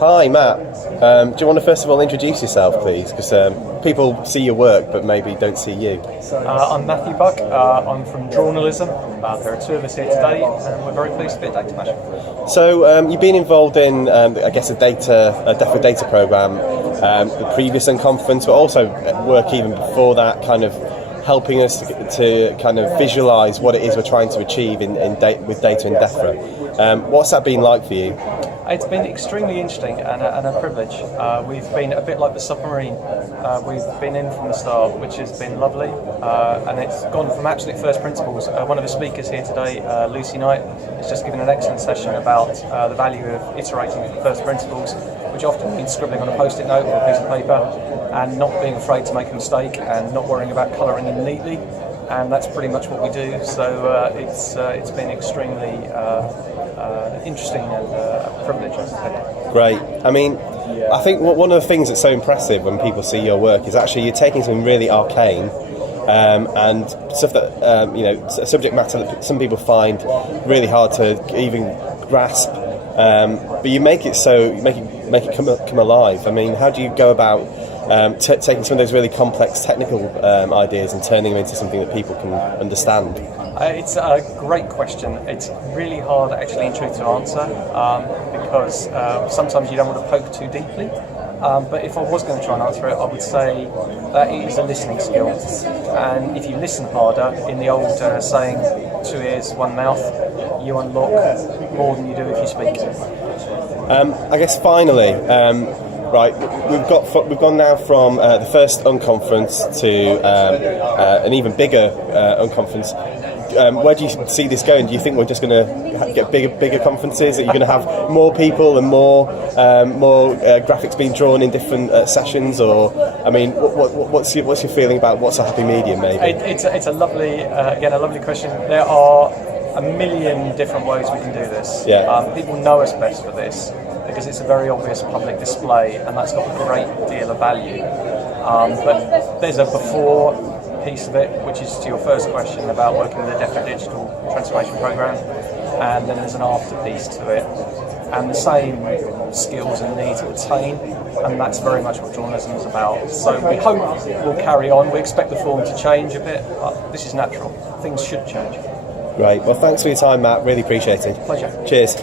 Hi, Matt. Do you want to first of all introduce yourself, please? Because people see your work, but maybe don't see you. I'm Matthew Buck. I'm from Drawnalism. There are two of us here today, and we're very pleased to be at DataMash. So you've been involved in, I guess, a Defra Data Programme, the previous conference, but also work even before that, kind of helping us to kind of visualise what it is we're trying to achieve with data in Defra. What's that been like for you? It's been extremely interesting and a privilege. We've been a bit like the submarine. We've been in from the start, which has been lovely, and it's gone from absolute first principles. One of the speakers here today, Lucy Knight, has just given an excellent session about the value of iterating from first principles, which often means scribbling on a post-it note or a piece of paper, and not being afraid to make a mistake and not worrying about colouring in neatly. And that's pretty much what we do. So it's been extremely interesting and a privilege, I say. Great. I mean, I think one of the things that's so impressive when people see your work is actually you're taking something really arcane and stuff that a subject matter that some people find really hard to even grasp. But you make it make it come alive. I mean, how do you go about taking some of those really complex technical ideas and turning them into something that people can understand? It's a great question. It's really hard, actually, in truth, to answer because sometimes you don't want to poke too deeply. But if I was going to try and answer it, I would say that it is a listening skill. And if you listen harder, in the old saying, 2 ears, 1 mouth, you unlock more than you do if you speak. I guess finally, right, we've gone now from the first unconference to an even bigger unconference. Where do you see this going? Do you think we're just going to get bigger conferences? Are you going to have more people and more graphics being drawn in different sessions? Or, I mean, what's your feeling about what's a happy medium? Maybe it's a lovely a lovely question. There are a million different ways we can do this. Yeah. People know us best for this because it's a very obvious public display, and that's got a great deal of value. But there's a before piece of it, which is to your first question about working with the Defra Digital Transformation Programme, and then there's an after piece to it, and the same skills and needs attain, and that's very much what journalism is about. So we hope we'll carry on. We expect the form to change a bit, but this is natural. Things should change. Great. Well, thanks for your time, Matt. Really appreciate it. Pleasure. Cheers.